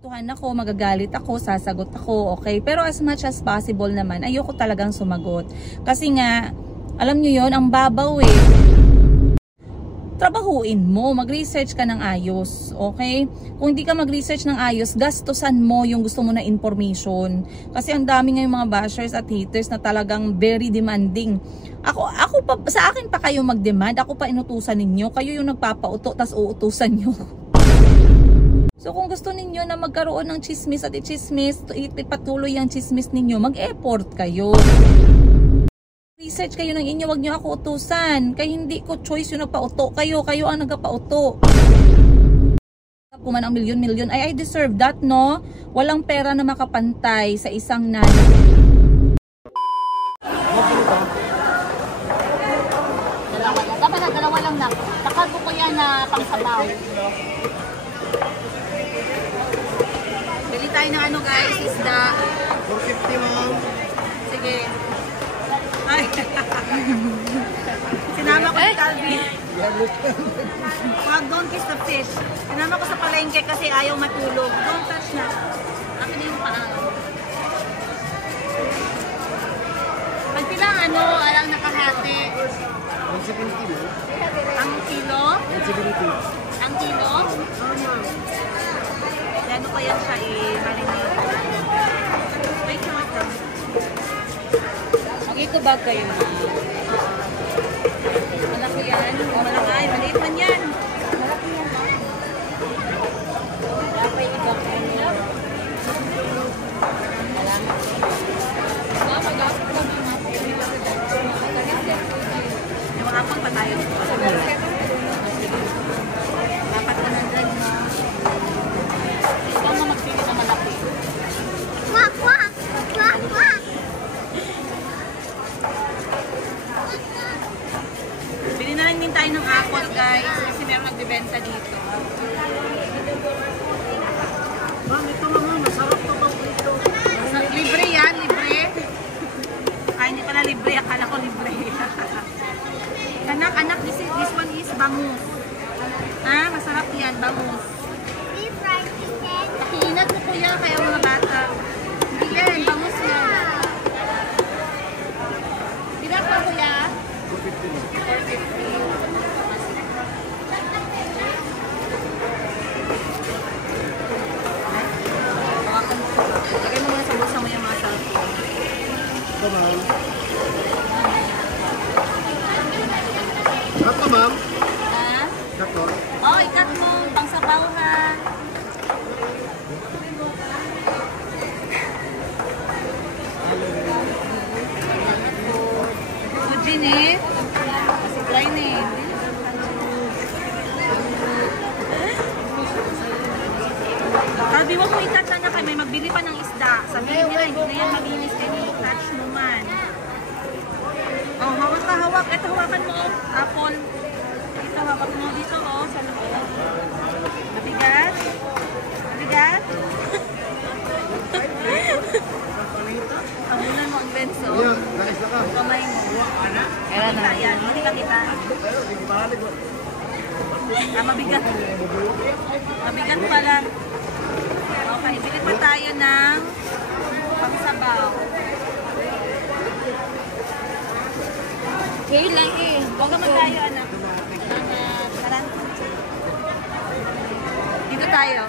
Tuhan ako, magagalit ako, sasagot ako, okay? Pero as much as possible naman, ayoko talagang sumagot. Kasi nga, alam nyo yon, ang babaw eh. Trabahuin mo, mag-research ka ng ayos, okay? Kung hindi ka mag-research ng ayos, gastusan mo yung gusto mo na information. Kasi ang dami ngayong mga bashers at haters na talagang very demanding. Ako pa, sa akin pa kayo mag-demand, ako pa inutusan ninyo, kayo yung nagpapauto, tas uutusan nyo. So kung gusto ninyo na magkaroon ng chismis at i-chismis, ipatuloy ang chismis ninyo, mag-effort kayo. Research kayo ng inyo, wag nyo ako utusan. Kaya hindi ko choice yung nagpauto. Kayo ang nagpauto. Kung man ang milyon-milyon, ay I deserve that, no? Walang pera na makapantay sa isang nanay. Dalawa lang na. Takalbo ko yan na pangsabaw. Bili tayo ng ano guys, isda. 450 mo. Sige. Ay. Sinama ko si Calvin. Wag, don't kiss the fish. Sinama ko sa palengke kasi ayaw matulog. Don't touch na. Akin na yung paa. Pagpilang ano, alang nakahati. 170 mo. Ang kilo? 170. Ang kilo? Ano kaya siya i-marinate? Wait lang. Mag-ito bag kayo na. Malaki yan. O malaki. Maliit man yan. Malaki yan. Dapat ibang ano. Alam. Mag-apot ka mga. Mag-apot pa tayo. Dapat 100 mo. Bili na lang din tayo ng apple guys kasi meron nagbibenta dito. Ma'am, ito naman, masarap to ba dito? Libre yan, libre. Ay, hindi pala libre, akala ko libre. Anak, this one is bangus. Ah, masarap yan, bangus. Pakiinat mo kuya, kaya mga bata. Hindi yan, bangus yan. Bilang pa kuya? 450. Lagay mo muna sa bulsa mo yung mga cellphone. Ito ma'am. Sarap to ma'am. Ha? Sarap to. Oh, ikat mo, pang sabaw ha. Fujin eh. Masiklay na eh. Sabi, huwag mo ikat na niya kayo. May magbili pa ng isda. Sabihin nila, hindi na yan malinis. Kaya i-touch mo man. Oh, hawak ka, hawak. Ito, hawakan mo. Apple. Ito, hawak mo dito, oh, sa loob. Mabigat? Mabigat? Kamunan mo ang benso. Ayan, nais na ka. Kamay mo. Kailan na? Ayan, hindi ka kita. Ah, mabigat. Mabigat pala. Okay, bili pa tayo ng pangsabaw. Okay lang eh. Huwag naman tayo, anak. Dito tayo.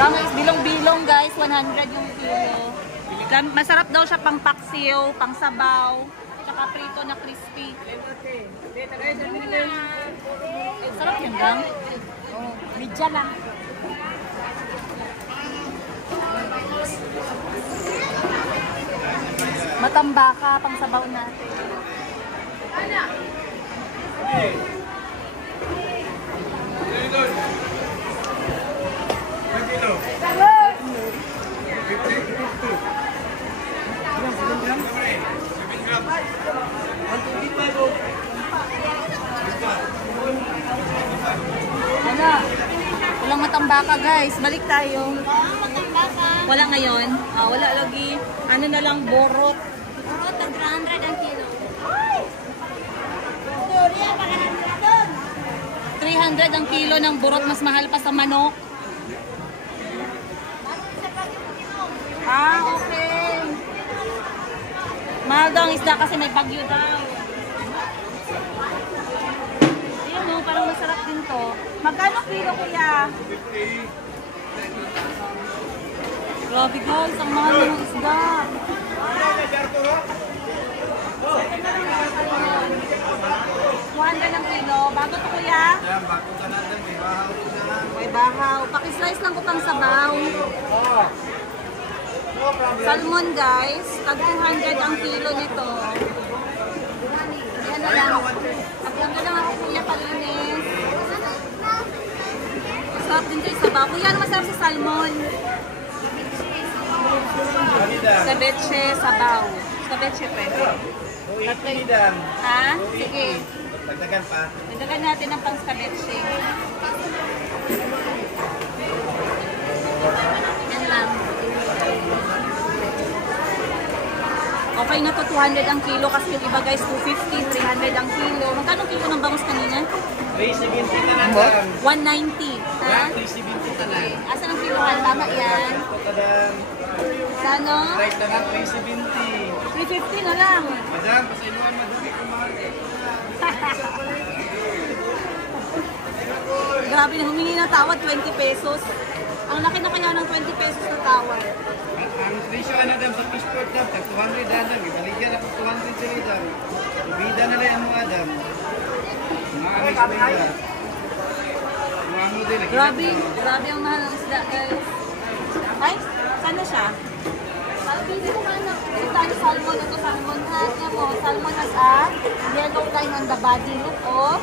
Guys, bilong-bilong guys, 100 yung kilo. Masarap daw siya pang paksiw, pang sabaw, tsaka prito na crispy. Sarap yan gang? Oh, midya lang. Matambaka, pang sabaw natin. Ano? Wala. Walang matambaka guys. Balik tayo. Matambaka. Wala ngayon. Wala lagi. Ano na lang, borot. Borot. 300 ang kilo ng burot, mas mahal pa sa manok. Ah, okay. Mahal daw ang isda kasi may bagyo daw. Ayan o, parang masarap din to. Magkano kilo kuya? 50. Grabe guys, ang mahal ng isda. 200 ang kilo. Bago to kuya? Yan, bago ka natin. May bahaw ko na. May bahaw. Pakislice lang ko pang sabaw. Salmon guys, tag 200 ang kilo nito. Ayan na lang. Aglang na lang ako kuya kalinis. Masarap din kayo sabaw. Kuya, ano masarap sa salmon? Ceviche, sabaw. Ceviche pwede. Ha? Sige. Dagdagan pa. Dagdagan natin ang pang ceviche. Yan lang. Okay na to, 200 ang kilo kasi yung iba guys 250, 300 ang kilo. Magkano kilo ng bangus kanina? 370 na lang. 190. Ha? 370 na lang. Asan ang kilohan? Tama yan. Tadaan. Sa ano? Price na lang, 370. 350 na lang. Madam, pasinuan madumi kung mahal. Grabe na humingi ng tawad, 20 pesos. Ang laki na kaya ng 20 pesos na tawad. Ang presyo na dam sa fishport dam, tag 200 dam. Ibaligyan ako 200 sila dam. Ibida na lang mo adam. Maamis pa yun. Mga mo din. Grabe, grabe ang mahal ng isda guys. Ay, sana siya? Hindi ko ano, ito tayo salmon, ito salmon hat niya mo. Salmon has a yellow line on the body look, oh.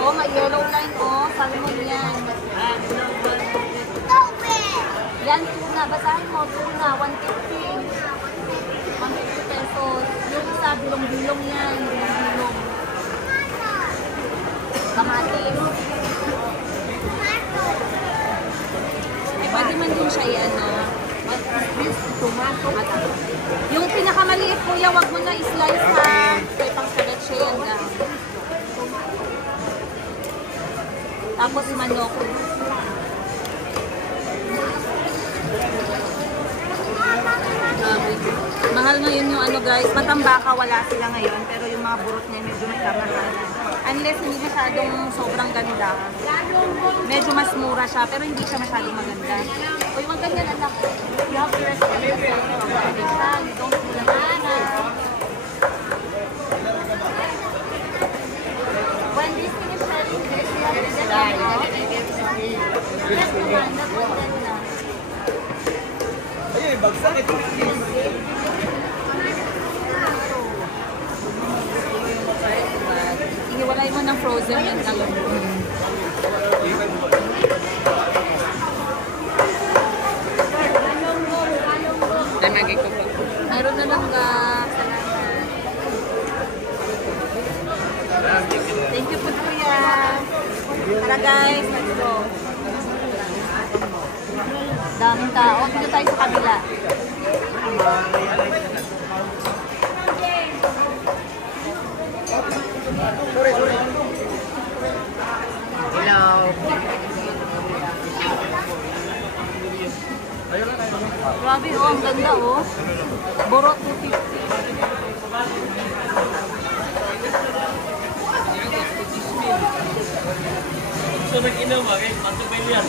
Oh, may yellow line, oh. Salmon yan. Yan, tuna. Basahin mo, tuna. 150. 150 pesos. Yung isa, bilong-bilong yan. Bilong-bilong. Kamatis. Pwede man din siya yan, no? Tomato. Yung pinakamaliit, kuya, wag mo na i-slice, ha? Kaya pang ceviche yan lang. Tapos manok. Mahal ngayon yung ano guys, matambaka wala sila ngayon, pero yung mga burot niya medyo may kamahal. Unless hindi masyadong sobrang ganda. Medyo mas mura siya, pero hindi siya masyadong maganda. Uy, wag ganyan anak. You have to respect yourself. You don't do the mana. When this thing is selling this, you have to get it out. Yes, naman. That's what that na. Ayun, bagsak ito. Ihiwalay mo ng frozen yan lang. Meron na lang ka. Salamat. Thank you po kuya. Tara guys, let's go. Daming tao. Dito tayo sa kabila. Sorry. Hello. Grabe oh, ang ganda oh. Borot 250. So nag-inaw ba? Okay, matubay yan.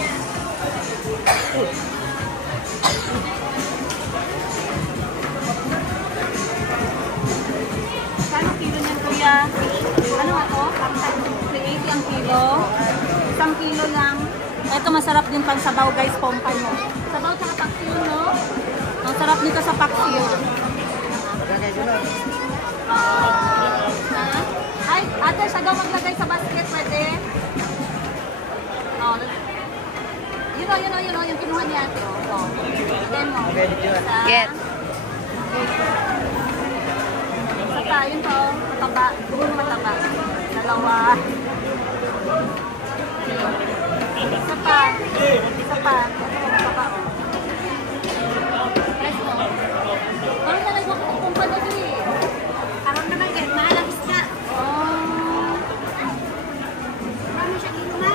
Kano kilo niyan kuya? Ano ako? 380 ang kilo. 1 kilo lang. Ito masarap din pang sabaw guys, pompano. Sabaw tsaka paksiw, no? Ang sarap nito sa paksiw. Ay, ate, siya daw maglagay sa basket, pwede? Oh, yun o, yung kinuha ni ate. Oh. Lagay mo. Get. Isa pa, yun to. Mataba. Puro mataba. Dalawa. Isa pa. Isa pa. Mataba, oh. Press mo. Parang nalagay ko kung paano din eh. Alam naman, get. Mahalang isda. Oh. Marami siya kilo na.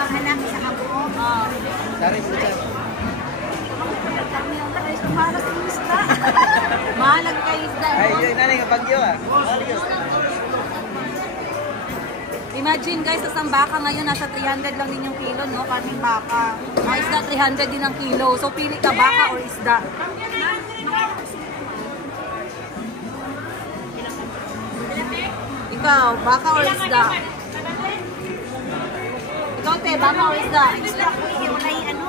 Dalawang anak, isa ka buo. Dari pucat. Mahalag kayo isda. Mahalag kayo isda. Ay, yun na nga bagyo ah. Bagyo. Imagine guys, sa baka ngayon nasa 300 lang din yung kilo, no? Karning baka. Mga isda 300 din ang kilo. So pili ka baka or isda. Ikaw, baka or isda? Ikaw te, baka or isda? Isda ko, walay ano.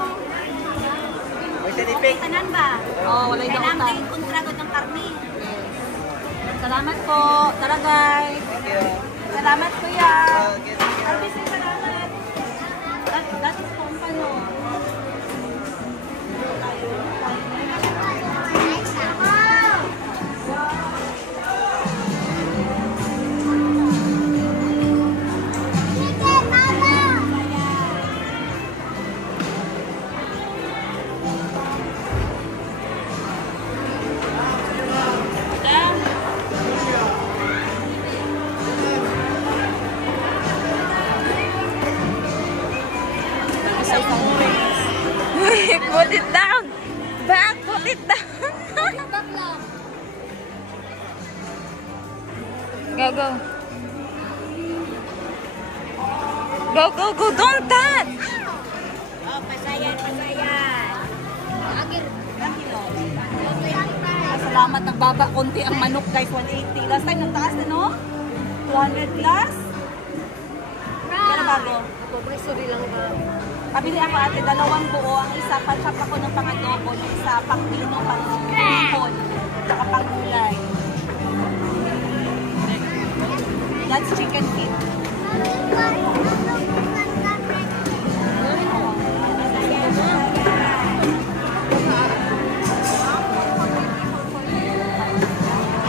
May tinipik. Tanan ba? Oh, walay Kailangan dakutan. kayong kontragot ng karne. Salamat po. Tara guys. Thank you. Salamat kuya. Okay, thank you. Arbisay, salamat. That is pompano. Put it down. Back, put it down. Go, go. Go, go, go. Don't touch. Oh, pasayan, pasayan. Agir, lang kilo. Salamat, nagbaba konti ang manok guys, 180. Last time nagtaas na, no? 200 plus. Kaya bago? Sorry lang ba? Pabili ako ate, 2 buo. Ang isa, pa-chop ako ng pang-adobo. Yung isa, pang-pino, pang-hipon. Saka pang-gulay. That's chicken feet.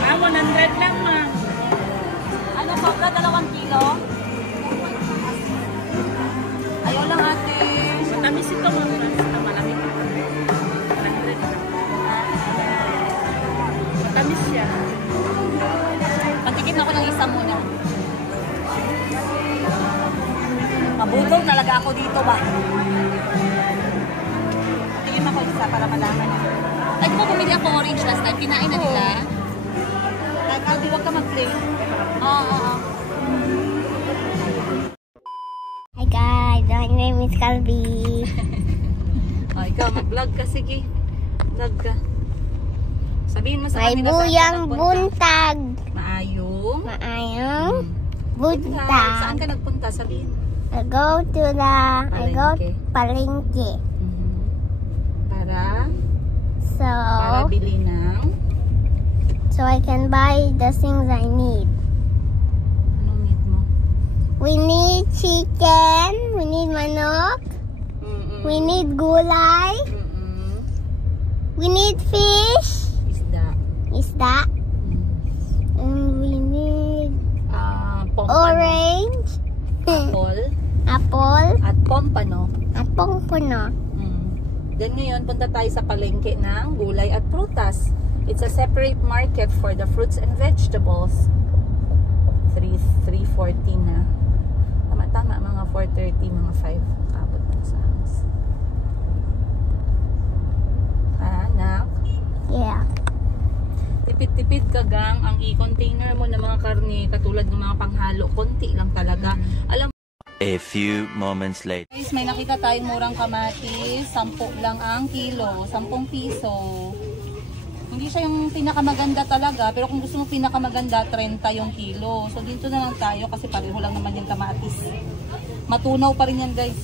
Ah, 100 lang ma. Ano sobra, 2 kilo? Ayaw lang ate. Matamis ito mga basta malamig. 100. Matamis siya. Patikim ako ng isa muna. Mabutol talaga ako dito ba? Patikim ako isa para malaman na. Ay, kung bumili ako orange last time, kinain na nila. Kaldi, huwag ka mag-play. Oo. Hi guys, my name is Calvi. Oh, ikaw, mag-vlog ka, sige. Vlog ka. Sabihin mo sa May kanila saan ka buyang nagpunta. buntag. Maayong. Maayong Buntag. buntag. Saan ka nagpunta? Sabihin. I go Palengke. palengke. Para So bili ng I can buy the things I need. anong need mo? We need chicken, we need manok, we need gulay, we need fish, isda, and we need Pompano. orange, apple, At pompano. at pongpono. Then ngayon, punta tayo sa palengke ng gulay at prutas. It's a separate market for the fruits and vegetables. 3:40 na. Tama, mga 4:30, mga 5. Kabot na sa house. Anak. Yeah. Tipid-tipid ka gang. Ang i-container mo ng mga karne, katulad ng mga panghalo, konti lang talaga. Alam A few moments later. guys, may nakita tayong murang kamatis. 10 lang ang kilo. 10 piso. Hindi siya yung pinakamaganda talaga. Pero kung gusto mo pinakamaganda, 30 yung kilo. So dito na lang tayo kasi pareho lang naman yung kamatis. Matunaw pa rin yan guys.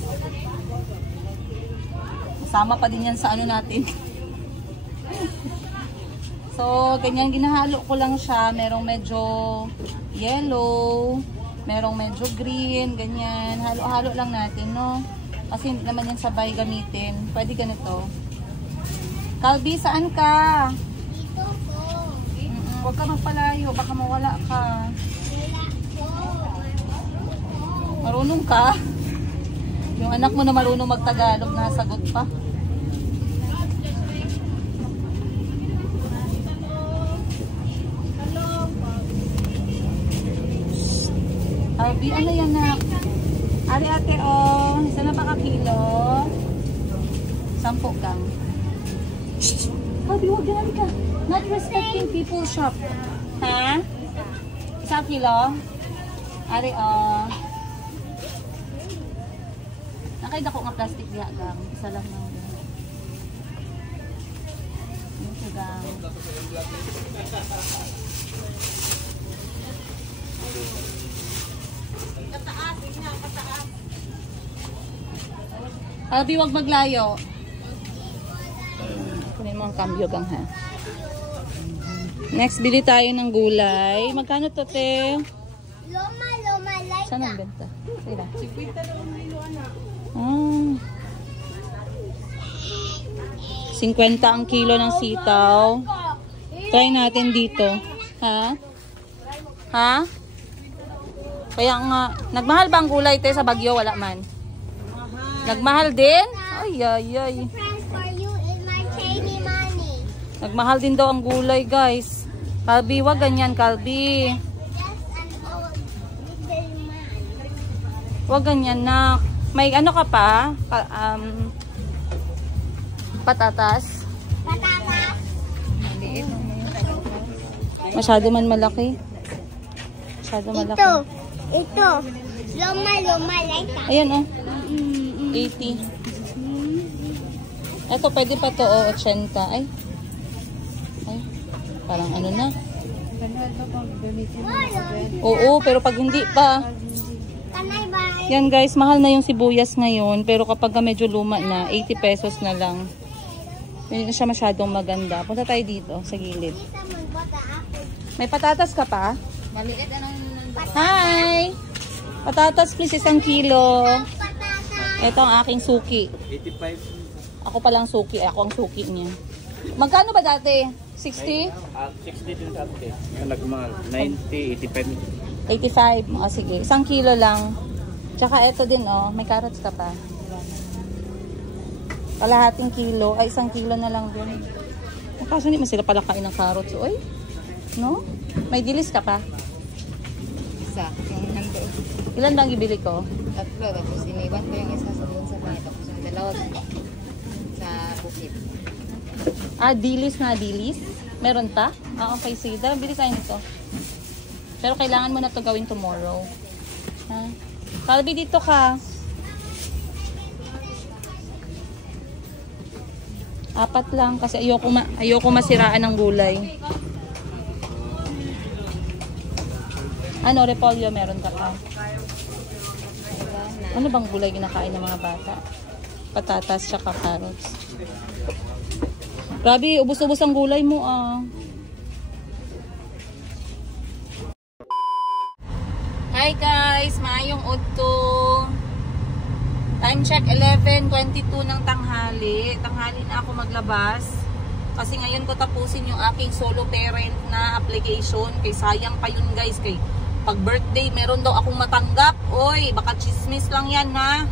Masama pa din yan sa ano natin. So ganyan, ginahalo ko lang siya. Merong medyo yellow. Merong medyo green, ganyan. Halo-halo lang natin, no? Kasi hindi naman yan sabay gamitin. Pwede ganito. Calvi, saan ka? Dito po. Huwag ka magpalayo, baka mawala ka. Marunong ka? Yung anak mo na marunong magtagalog, nasagot pa. Calvi, ano yan na? Ari ate, oh. Sana 10 gang. Shh! Habi, huwag yan ka. Not respecting people's shop. Ha? 1 kilo? Ari, nakita ko nga plastic diha gang. Isa lang na. Ito gang. Albi, wag maglayo. Kunin mo ang cambio gang ha. Next, bili tayo ng gulay. Magkano to, te? Loma, like Saan ang benta? Sila. 50 na ang kilo, anak. 50 ang kilo ng sitaw. Try natin dito. Ha? Ha? Kaya nga, nagmahal ba ang gulay, te, sa Baguio? Wala man. Nagmahal din? Ay, ay, ay. friends for you in my training money. Nagmahal din daw ang gulay, guys. Kalbi, wag ganyan, Kalbi. Just an old little man. Wag ganyan na. May ano ka pa? Patatas. Patatas. Masyado man malaki. Masyado malaki. Ito. Loma, like that. Ayan, oh. 80. Ito, pwede pa to, oh, 80. Ay. Ay. Parang ano na. Oo, pero pag hindi pa. Can I buy? Yan guys, mahal na yung sibuyas ngayon. Pero kapag medyo luma na, 80 pesos na lang. Hindi na siya masyadong maganda. Punta tayo dito, sa gilid. Someone bought the apple. May patatas ka pa? Maliit anong Hi! Patatas please, 1 kilo. patatas? Ito ang aking suki. 85. Ako palang suki. Ako ang suki niya. Magkano ba dati? 60? 60 din sa ate. Ngayon nagmahal. 90, 85. 85. O sige, 1 kilo lang. Tsaka ito din oh, may carrots ka pa. Kalahating kilo. Ay, 1 kilo na lang din. Kaso hindi man sila pala kain ng carrots. Oy, no? May dilis ka pa? Isa, yung nandoon. Ilan bang ibili ko? 3, tapos iniwan ko yung isa sa doon sa bahay, tapos yung 2 sa bukid. Ah, dilis na dilis? Meron pa? Ah, okay. Sige, bili tayo nito. Pero kailangan mo na to gawin tomorrow. Ha? Kalbi, dito ka. 4 lang kasi ayoko masiraan ng gulay. Ano, repolyo meron ka pa? Ano bang gulay ginakain ng mga bata? Patatas tsaka carrots. Grabe, ubos-ubos ang gulay mo ah. Hi guys, maayong udto. Time check 11:22 ng tanghali. Tanghali na ako maglabas. Kasi ngayon ko tapusin yung aking solo parent na application. Kay sayang pa yun guys. Kay pag birthday, meron daw akong matanggap. Oy, baka chismis lang yan ha.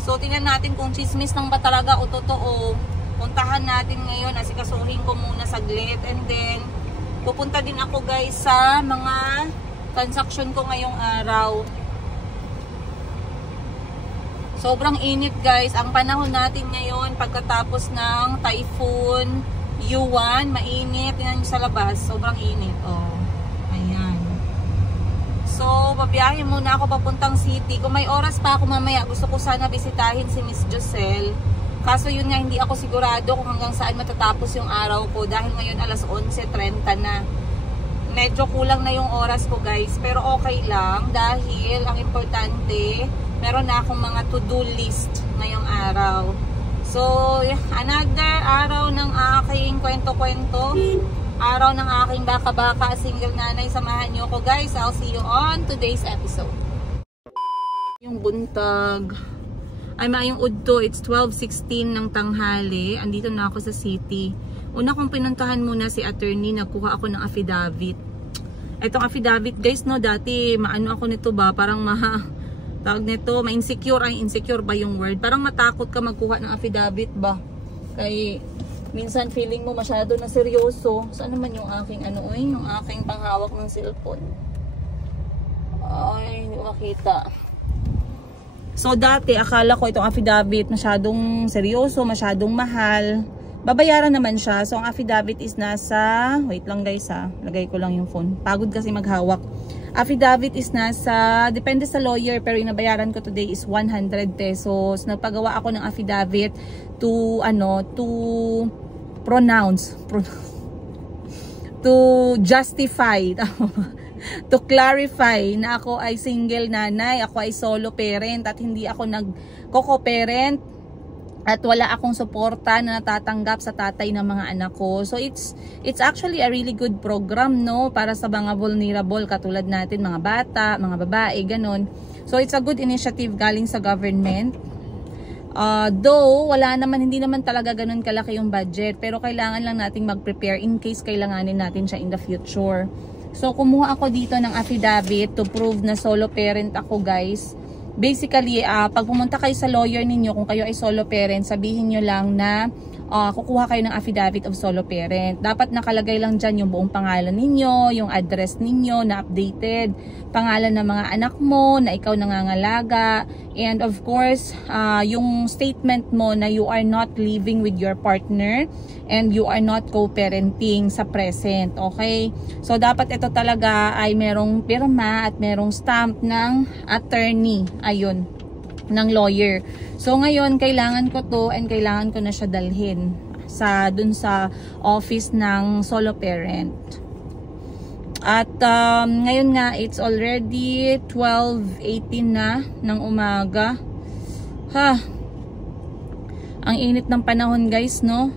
So, tingnan natin kung chismis lang ba talaga o totoo. Puntahan natin ngayon. Asikasuhin ko muna saglit. And then, pupunta din ako guys sa mga transaction ko ngayong araw. Sobrang init guys. Ang panahon natin ngayon pagkatapos ng typhoon Yuan, mainit. Tingnan nyo sa labas. Sobrang init. Oh, ayan. So, babiyahin muna ako papuntang city. Kung may oras pa ako mamaya, gusto ko sana bisitahin si Miss Josel. Kaso yun nga, hindi ako sigurado kung hanggang saan matatapos yung araw ko. Dahil ngayon alas 11:30 na. Medyo kulang na yung oras ko guys. Pero okay lang. Dahil ang importante, meron na akong mga to-do list ngayong araw. So, another araw ng aking kwento-kwento. Araw ng aking baka-baka, single nanay. Samahan nyo ako guys. I'll see you on today's episode. Yung buntag. Ay, maayong udto. It's 12:16 ng tanghali. Andito na ako sa city. Una kong pinuntahan muna si attorney. Nagkuha ako ng affidavit. Itong affidavit guys, no, dati maano ako nito ba? Parang tawag nito, ma-insecure. Ay, insecure ba yung word? Parang matakot ka magkuha ng affidavit ba? Kay minsan feeling mo masyado na seryoso. Saan naman yung aking yung aking panghawak ng cellphone? Ay, hindi ko makita. So dati akala ko itong affidavit masyadong seryoso, masyadong mahal. Babayaran naman siya. So ang affidavit is nasa, wait lang guys ha, lagay ko lang yung phone. Pagod kasi maghawak. Affidavit is nasa, depende sa lawyer, pero inabayaran ko today is 100 pesos. Nagpagawa ako ng affidavit to to justify to clarify na ako ay single nanay, ako ay solo parent at hindi ako nagko-co-parent at wala akong suporta na natatanggap sa tatay ng mga anak ko. So it's actually a really good program, no, para sa mga vulnerable katulad natin, mga bata, mga babae, ganun. So it's a good initiative galing sa government. Though hindi naman talaga ganun kalaki yung budget, pero kailangan lang nating mag-prepare in case kailanganin natin siya in the future. So kumuha ako dito ng affidavit to prove na solo parent ako, guys. Basically, pag pumunta kayo sa lawyer ninyo, kung kayo ay solo parent, sabihin nyo lang na kukuha kayo ng affidavit of solo parent. Dapat nakalagay lang dyan yung buong pangalan ninyo, yung address ninyo na updated, pangalan ng mga anak mo na ikaw nangangalaga, and of course, yung statement mo na you are not living with your partner and you are not co-parenting sa present, okay? So dapat ito talaga ay merong pirma at merong stamp ng attorney, ayun, ng lawyer. So ngayon kailangan ko to and kailangan ko na siya dalhin dun sa office ng solo parent. At ngayon nga it's already 12:18 na ng umaga. Ang init ng panahon, guys, no?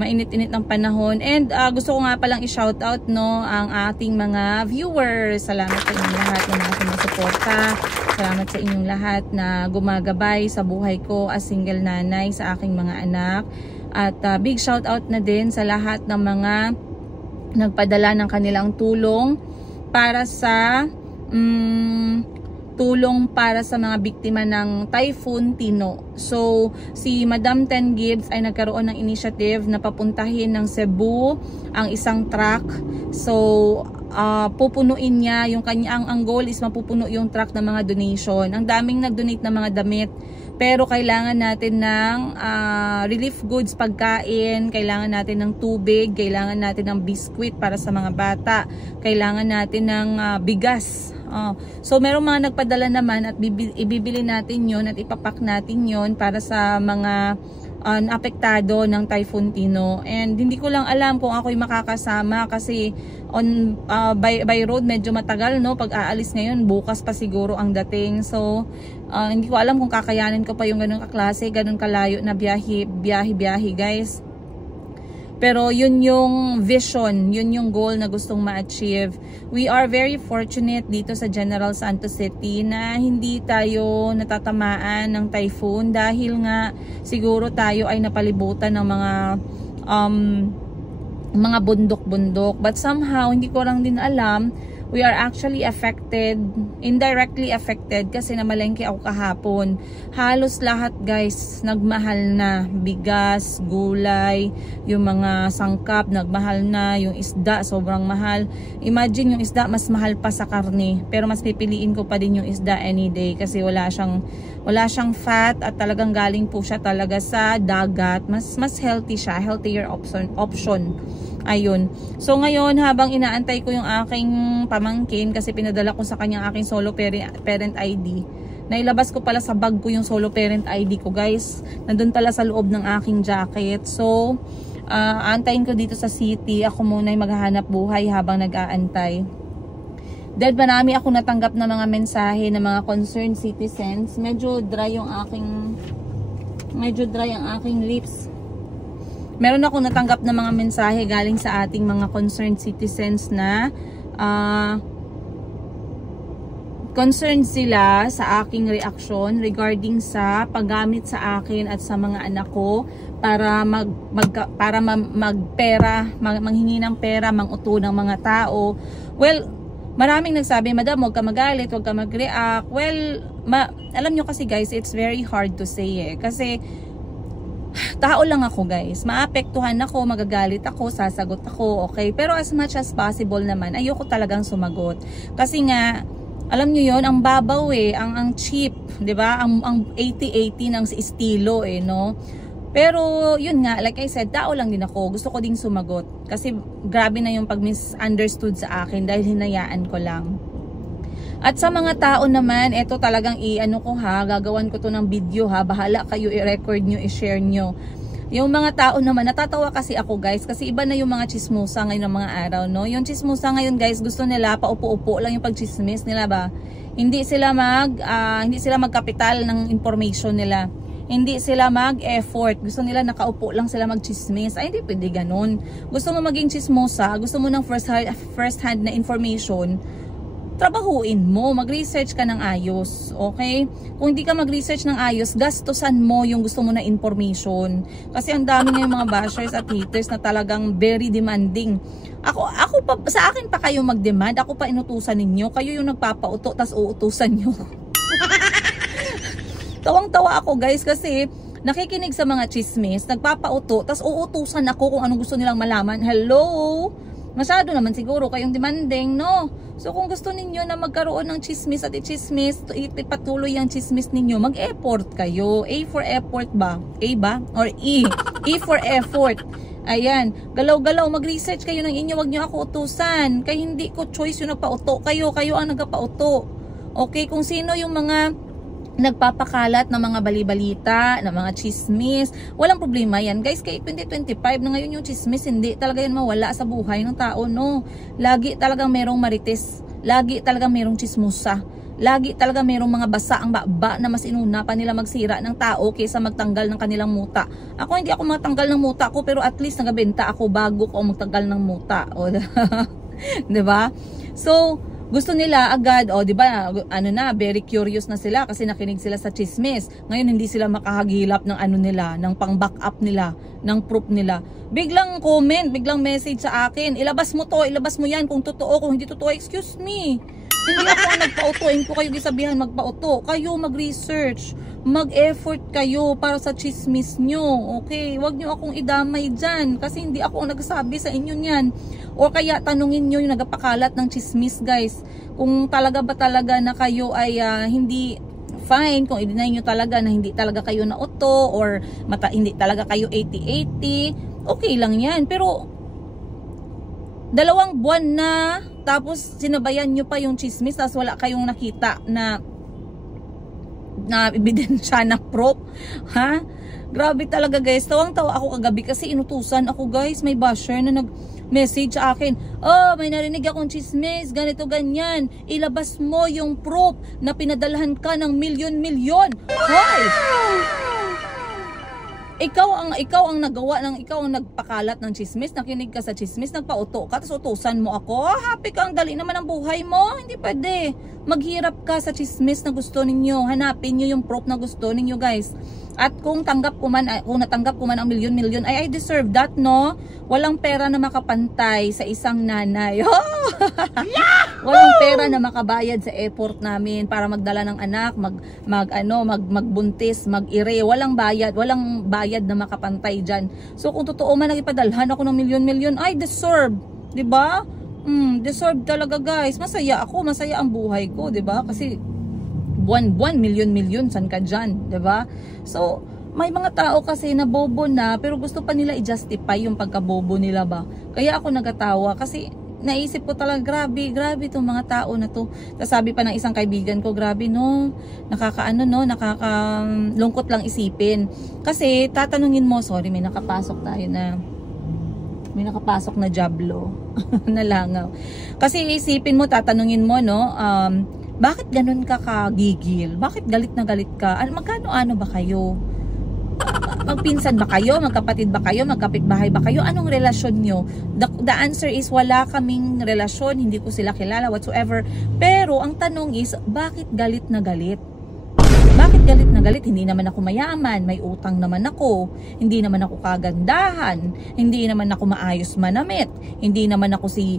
Mainit-init ng panahon. And gusto ko nga palang i-shoutout, no, ang ating mga viewers. Salamat sa inyong lahat na mga sumusuporta. Salamat sa inyong lahat na gumagabay sa buhay ko as single nanay sa aking mga anak. At big shoutout na din sa lahat ng mga nagpadala ng kanilang tulong para sa mga biktima ng Typhoon Tino. So, si Madam Ten Gibbs ay nagkaroon ng initiative na papuntahin ng Cebu ang isang truck. So, pupunuin niya yung kanyang, ang goal is mapupuno yung truck ng mga donation. Ang daming nag-donate ng mga damit, pero kailangan natin ng relief goods, pagkain, kailangan natin ng tubig, kailangan natin ng biskwit para sa mga bata, kailangan natin ng bigas. So merong mga nagpadala naman at ibibili natin yon at ipapak natin yon para sa mga apektado ng Typhoon Tino. And hindi ko lang alam kung ako'y makakasama kasi by road medyo matagal, no? Pag aalis ngayon, bukas pa siguro ang dating. So hindi ko alam kung kakayanin ko pa yung ganun kaklase, ganun kalayo na biyahe guys. Pero yun yung vision, yun yung goal na gustong ma-achieve. We are very fortunate dito sa General Santos City na hindi tayo natatamaan ng typhoon dahil nga siguro tayo ay napalibutan ng mga bundok-bundok. But somehow, hindi ko lang din alam, we are actually affected, indirectly affected kasi namalengke ako kahapon. Halos lahat, guys, nagmahal na. Bigas, gulay, yung mga sangkap, nagmahal na. Yung isda, sobrang mahal. Imagine yung isda, mas mahal pa sa karne. Pero mas pipiliin ko pa din yung isda any day kasi wala siyang fat at talagang galing po siya talaga sa dagat. Mas healthy siya, healthier option. Ayun. So ngayon, habang inaantay ko yung aking pamangkin kasi pinadala ko sa kanya aking solo parent ID, nailabas ko pala sa bag ko yung solo parent ID ko, guys. Nandun pala sa loob ng aking jacket. So aantayin ko dito sa city. Ako muna ay maghahanap buhay habang nag-aantay. Dahil marami ako natanggap na mga mensahe ng mga concerned citizens. Medyo dry ang aking lips. Meron ako natanggap na mga mensahe galing sa ating mga concerned citizens na concerned sila sa aking reaksyon regarding sa paggamit sa akin at sa mga anak ko para manghingi ng pera, manguto ng mga tao. Well, maraming nagsabi, Madam, huwag ka magalit, huwag ka mag-react. Well, alam nyo kasi, guys, it's very hard to say kasi tao lang ako, guys. Maapektuhan ako, magagalit ako, sasagot ako, okay? Pero as much as possible naman, ayoko talagang sumagot. Kasi nga, Alam nyo yon, ang babaw ang cheap, 'di ba? Ang 80-80 ng estilo no. Pero yun nga, like I said, tao lang din ako. Gusto ko ding sumagot kasi grabe na yung pag-misunderstood sa akin dahil hinayaan ko lang. At sa mga tao naman, eto talagang gagawan ko to ng video bahala kayo i-record nyo, i-share nyo. Yung mga tao naman, natatawa kasi ako guys, kasi iba na yung mga chismosa ngayon ng mga araw, no? Yung chismosa ngayon guys, gusto nila paupo-upo lang yung pagchismis nila ba? Hindi sila magkapital ng information nila. Hindi sila mag-effort. Gusto nila nakaupo lang sila magchismis. Ay, hindi pwede ganun. Gusto mo maging chismosa, gusto mo ng first hand na information, trabahuin mo, mag-research ka ng ayos, okay? Kung hindi ka mag-research ng ayos, gastusan mo yung gusto mo na information. Kasi ang dami ngayong mga bashers at haters na talagang very demanding. Sa akin pa kayo mag-demand, ako pa inutusan ninyo, kayo yung nagpapauto, tas uutusan nyo. Tawang-tawa ako guys kasi nakikinig sa mga chismis, nagpapauto, tas uutusan ako kung anong gusto nilang malaman. Hello? Masyado naman siguro kayong demanding, no? So kung gusto ninyo na magkaroon ng chismis at i-chismis, ipatuloy ang chismis ninyo, mag-effort kayo. A for effort ba? A ba? Or E? E for effort. Ayan, galaw-galaw, mag-research kayo ng inyo, wag nyo ako utusan. Kaya hindi ko choice yung nagpauto. Kayo ang nagpauto. Okay, kung sino yung mga nagpapakalat ng mga bali-balita, ng mga chismis, walang problema yan guys. Kaya 2025 na ngayon yung chismis, hindi talaga yan mawala sa buhay ng tao, no? Lagi talagang merong marites, lagi talagang merong chismosa, lagi talagang merong mga basa ang baba na mas inuna pa nila magsira ng tao kaysa magtanggal ng kanilang muta. Ako hindi ako matanggal ng muta ko, pero at least nagabenta ako bago ko magtanggal ng muta, o diba? So gusto nila agad, di ba, very curious na sila kasi nakinig sila sa chismis. Ngayon hindi sila makahagilap ng nila, ng pang-back up nila, ng proof nila. Biglang comment, biglang message sa akin, ilabas mo to, ilabas mo yan, kung totoo, kung hindi totoo, excuse me. Hindi ako ang nagpautuin ko kayo gisabihan magpauto. Kayo mag-research, mag-effort kayo para sa chismis nyo. Okay, wag nyo akong idamay dyan kasi hindi ako ang nagsabi sa inyo niyan. O kaya tanungin nyo yung nagpakalat ng chismis guys. Kung talaga ba talaga na kayo ay hindi fine, kung i-deny nyo talaga na hindi talaga kayo nauto or hindi talaga kayo 80-80, okay lang yan. Pero 2 buwan na, tapos sinabayan nyo pa yung chismis, tapos wala kayong nakita na ebidensya na proof, ha? Grabe talaga guys. Tawang-tawa ako kagabi kasi inutusan ako guys. May basher na nag-message sa akin, may narinig akong chismis, ganito ganyan, ilabas mo yung proof na pinadalhan ka ng milyon-milyon. Hoy! Ikaw ang nagawa ng, ikaw ang nagpakalat ng chismis, nakinig ka sa chismis, nagpauto ka, tapos utusan mo ako. Happy ka, ang dali naman ang buhay mo. Hindi pwede. Maghirap ka sa chismis na gusto ninyo. Hanapin nyo yung proof na gusto ninyo guys. At kung natanggap ko man ang milyon-milyon, I deserve that, no? Walang pera na makapantay sa isang nanay. Walang pera na makabayad sa effort namin para magdala ng anak, magbuntis, mag-ire. Walang bayad na makapantay dyan. So kung totoo man nagipadalhan ako ng milyon-milyon, I deserve, 'di ba? Deserve talaga guys. Masaya ako, masaya ang buhay ko, 'di ba? Kasi buwan-buwan, milyon-milyon, san ka dyan, 'di ba? So may mga tao kasi na bobo na pero gusto pa nila i-justify yung pagkabobo nila ba. Kaya ako nagatawa kasi naisip ko talaga, grabe itong mga tao na to. Sabi pa ng isang kaibigan ko, grabe no, nakakalungkot lang isipin. Kasi tatanungin mo, sorry, may nakapasok na jablo na langaw. Kasi isipin mo, tatanungin mo, no, bakit ganun ka kagigil? Bakit galit na galit ka? Magkano-ano ba kayo? Magpinsan ba kayo? Magkapatid ba kayo? Magkapitbahay ba kayo? Anong relasyon nyo? The answer is wala kaming relasyon, hindi ko sila kilala whatsoever. Pero ang tanong is, bakit galit na galit? Bakit galit na galit? Hindi naman ako mayaman, may utang naman ako, hindi naman ako kagandahan, hindi naman ako maayos manamit, hindi naman ako si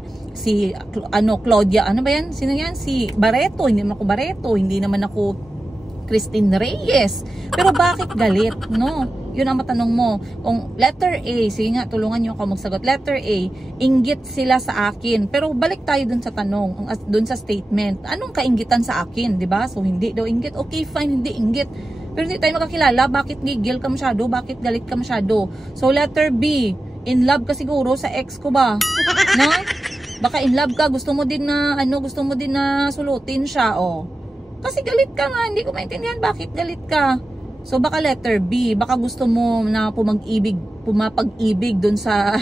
Claudia, ano ba yan? Sino yan? Si Barreto, hindi naman ako Barreto, hindi naman ako Christine Reyes. Pero bakit galit, no? Yun ang matanong mo. Kung letter A, sige nga, tulungan nyo ako magsagot. Letter A, inggit sila sa akin. Pero balik tayo dun sa tanong, dun sa statement. Anong kainggitan sa akin, di ba? So, hindi daw inggit. Okay, fine, hindi inggit. Pero hindi tayo makakilala. Bakit gigil ka masyado? Bakit galit ka masyado? So, letter B, in love ka siguro sa ex ko ba? No? Baka in love ka, gusto mo din na, sulutin siya, oh. Kasi galit ka nga, hindi ko maintindihan bakit galit ka. So baka letter B, baka gusto mo na pumapag-ibig dun sa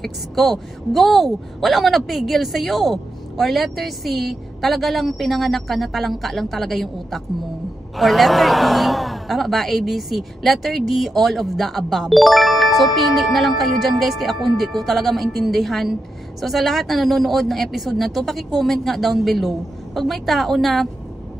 ex ko. Go! Wala mo nagpigil sa'yo. Or letter C, talaga lang pinanganak ka na talangka lang talaga yung utak mo. Or letter E, tama ba? ABC. Letter D, all of the above. So pili na lang kayo dyan guys, kaya ako hindi ko talaga maintindihan. So sa lahat na nanonood ng episode na to, paki-comment nga down below. Pag may tao na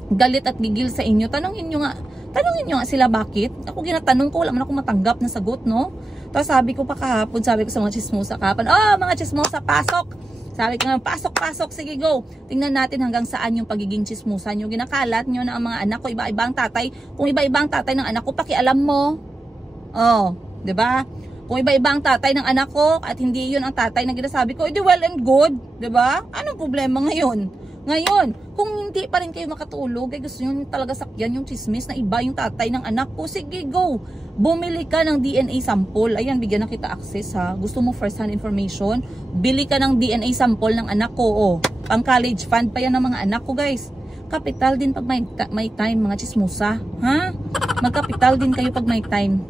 galit at gigil sa inyo, tanongin nyo nga sila bakit. Ako ginatanong ko, wala man ako matanggap na sagot, no? Tapos sabi ko pa kahapon, sabi ko sa mga chismosa kahapon, mga chismosa, pasok! Sabi ko nga, pasok, sige go. Tingnan natin hanggang saan yung pagiging chismosa nyo. Ginakalat nyo na ang mga anak ko, iba-ibang tatay. Kung iba-ibang tatay ng anak ko, pakialam mo. Oh, 'di ba? Kung iba-ibang tatay ng anak ko at hindi yun ang tatay na ginasabi ko, edi well and good, 'di ba? Anong problema ngayon? Ngayon, kung hindi pa rin kayo makatulog, ay gusto nyo talaga sakyan yung chismis na iba yung tatay ng anak ko, sige go. Bumili ka ng DNA sample. Ayan, bigyan na kita access ha. Gusto mo first hand information? Bili ka ng DNA sample ng anak ko. Oh. Pang college fund pa yan ng mga anak ko guys. Kapital din pag may time mga chismosa. Ha? Magkapital din kayo pag may time.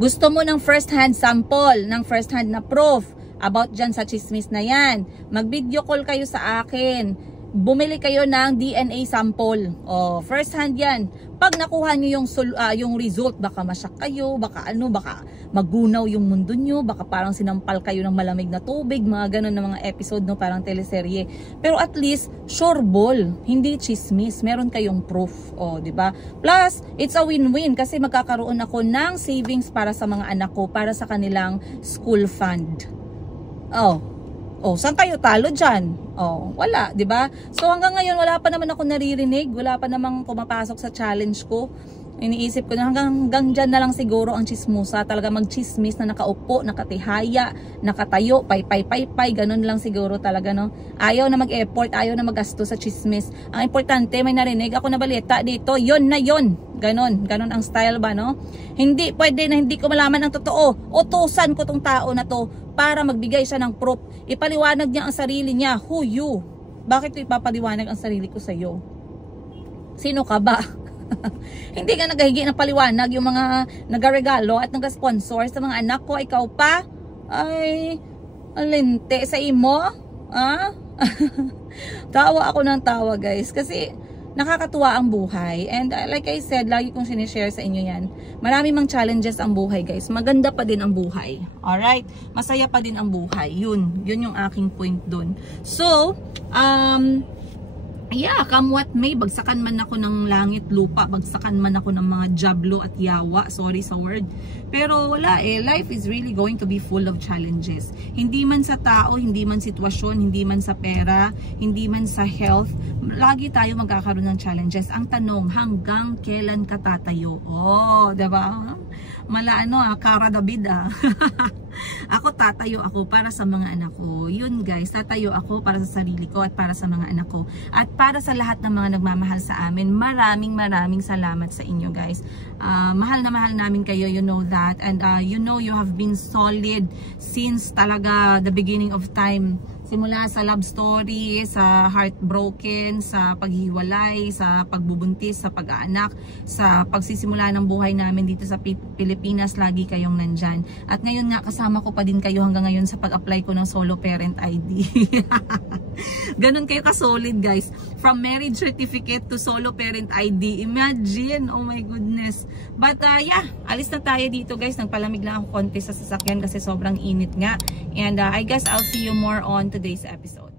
Gusto mo ng first hand sample, ng first hand na proof about dyan sa chismis na yan. Mag-video call kayo sa akin. Bumili kayo ng DNA sample. Oh, first hand yan. Pag nakuha nyo yung result, baka masyak kayo, baka magunaw yung mundo nyo, baka parang sinampal kayo ng malamig na tubig, mga ganun na mga episode, no, parang teleserye. Pero at least, sure ball, hindi chismis. Meron kayong proof. Oh, di ba? Plus, it's a win-win kasi magkakaroon ako ng savings para sa mga anak ko, para sa kanilang school fund. Oh, saan kayo talo dyan? Oh, wala, di ba? So hanggang ngayon wala pa naman ako naririnig, wala pa namang pumapasok sa challenge ko. Iniisip ko na hanggang dyan na lang siguro ang chismosa, talaga magchismis na nakaupo, nakatihaya, nakatayo, pay, ganun lang siguro talaga, no? Ayaw na mag-effort, ayaw na maggasto sa chismis. Ang importante, may narinig ako na balita dito, yon na yon. Ganon ang style ba, no? Hindi pwede na hindi ko malaman ang totoo. Utusan ko tong tao na to para magbigay siya ng proof. Ipaliwanag niya ang sarili niya. Who you? Bakit ko ipapaliwanag ang sarili ko sa iyo? Sino ka ba? Hindi ka naghahingi ng paliwanag. Yung mga nagaregalo at nag-sponsor sa mga anak ko, ikaw pa? Ay, alinte sa imo? Tawa ako ng tawa guys. Kasi nakakatuwa ang buhay. And like I said, lagi kong sinishare sa inyo yan. Marami mang challenges ang buhay guys. Maganda pa din ang buhay. Alright? Masaya pa din ang buhay. Yun yung aking point dun. So, yeah, come what may, bagsakan man ako ng langit, lupa, bagsakan man ako ng mga jablo at yawa, sorry sa word. Pero wala life is really going to be full of challenges. Hindi man sa tao, hindi man sitwasyon, hindi man sa pera, hindi man sa health, lagi tayo magkakaroon ng challenges. Ang tanong, hanggang kailan ka tatayo? Oh, diba? Kara David Ako tatayo ako para sa mga anak ko. Yun guys, tatayo ako para sa sarili ko at para sa mga anak ko. At para sa lahat ng mga nagmamahal sa amin, maraming salamat sa inyo guys. Mahal na mahal namin kayo, you know that. And you know you have been solid since talaga the beginning of time. Simula sa love story, sa heartbroken, sa paghiwalay, sa pagbubuntis, sa pag-aanak, sa pagsisimula ng buhay namin dito sa Pilipinas, lagi kayong nandyan. At ngayon nga, kasama ko pa din kayo hanggang ngayon sa pag-apply ko ng solo parent ID. Ganon kayo ka-solid guys. From marriage certificate to solo parent ID. Imagine, oh my goodness. But yeah, alis na tayo dito guys. Nagpalamig lang ako konti sa sasakyan kasi sobrang init nga. And I guess I'll see you more on today's episode.